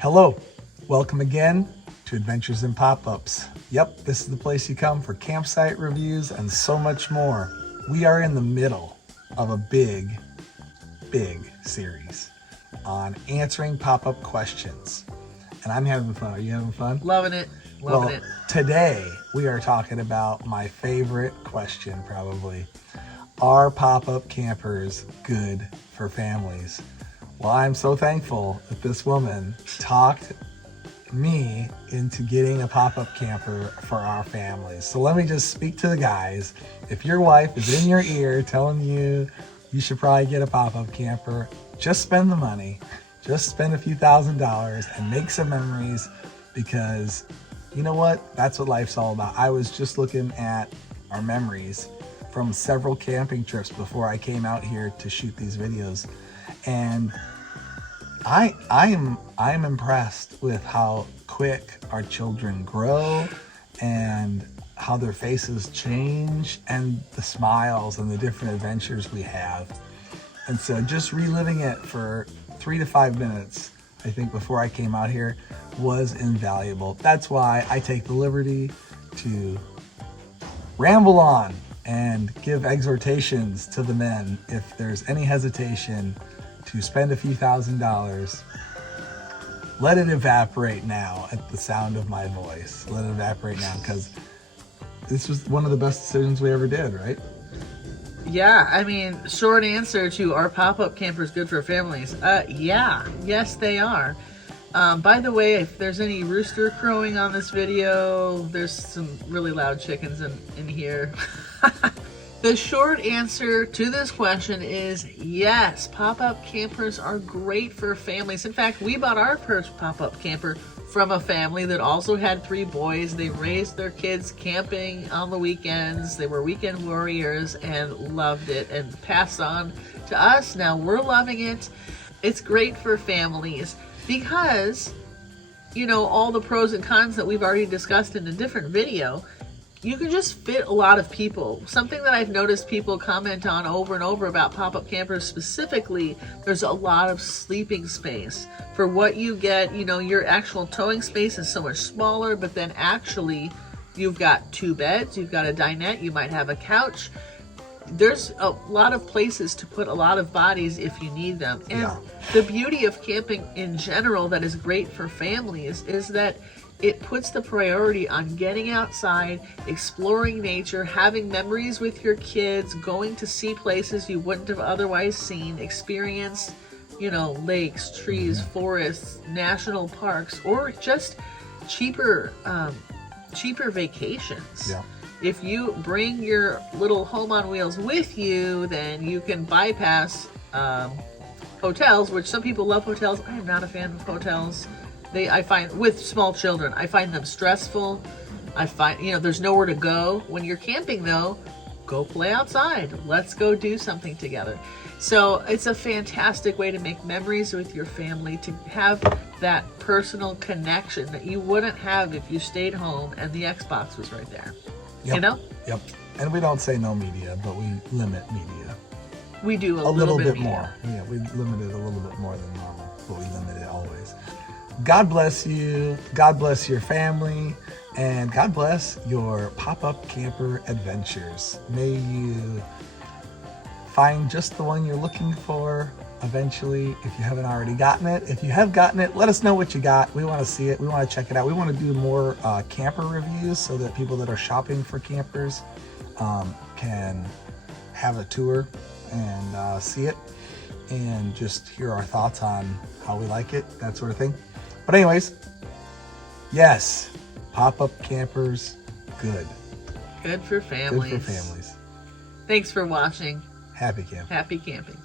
Hello, welcome again to Adventures in Pop-Ups. Yep, this is the place you come for campsite reviews and so much more. We are in the middle of a big series on answering pop-up questions. And I'm having fun. Are you having fun? Loving it. Loving it. Today we are talking about my favorite question probably. Are pop-up campers good for families? Well, I'm so thankful that this woman talked me into getting a pop-up camper for our families. So let me just speak to the guys. If your wife is in your ear telling you you should probably get a pop-up camper, just spend the money. Just spend a few $1,000s and make some memories, because you know what? That's what life's all about. I was just looking at our memories from several camping trips before I came out here to shoot these videos. And I am impressed with how quick our children grow and how their faces change and the smiles and the different adventures we have. And so just reliving it for 3 to 5 minutes, I think, before I came out here was invaluable. That's why I take the liberty to ramble on and give exhortations to the men. If there's any hesitation to spend a few $1,000s, let it evaporate now at the sound of my voice. Let it evaporate now, because this was one of the best decisions we ever did, right? Yeah, I mean, short answer to are pop-up campers good for families? Yeah. Yes, they are. By the way, if there's any rooster crowing on this video, there's some really loud chickens in here. The short answer to this question is yes, pop-up campers are great for families. In fact, we bought our first pop-up camper from a family that also had 3 boys. They raised their kids camping on the weekends. They were weekend warriors and loved it and passed on to us. Now we're loving it. It's great for families because, you know, all the pros and cons that we've already discussed in a different video. You can just fit a lot of people. Something that I've noticed people comment on over and over about pop-up campers specifically, there's a lot of sleeping space. For what you get, you know, your actual towing space is so much smaller, but then actually you've got 2 beds, you've got a dinette, you might have a couch. There's a lot of places to put a lot of bodies if you need them. And the beauty of camping in general that is great for families is that it puts the priority on getting outside, exploring nature, having memories with your kids, going to see places you wouldn't have otherwise seen, experience, you know, lakes, trees, forests, national parks, or just cheaper vacations. Yeah. If you bring your little home on wheels with you, then you can bypass hotels, which some people love hotels. I am not a fan of hotels. I find with small children, I find them stressful. I find, you know, there's nowhere to go. When you're camping though, go play outside. Let's go do something together. So it's a fantastic way to make memories with your family, to have that personal connection that you wouldn't have if you stayed home and the Xbox was right there. Yep. You know? Yep. And we don't say no media, but we limit media. We do a little bit media. More. Yeah, we limit it a little bit more than normal, but we limit it always. God bless you, God bless your family, and God bless your pop-up camper adventures. May you find just the one you're looking for eventually, if you haven't already gotten it. If you have gotten it, let us know what you got. We want to see it. We want to check it out. We want to do more camper reviews so that people that are shopping for campers can have a tour and see it and just hear our thoughts on how we like it, that sort of thing. But anyways, yes, pop-up campers, good. Good for families. Good for families. Thanks for watching. Happy camping. Happy camping.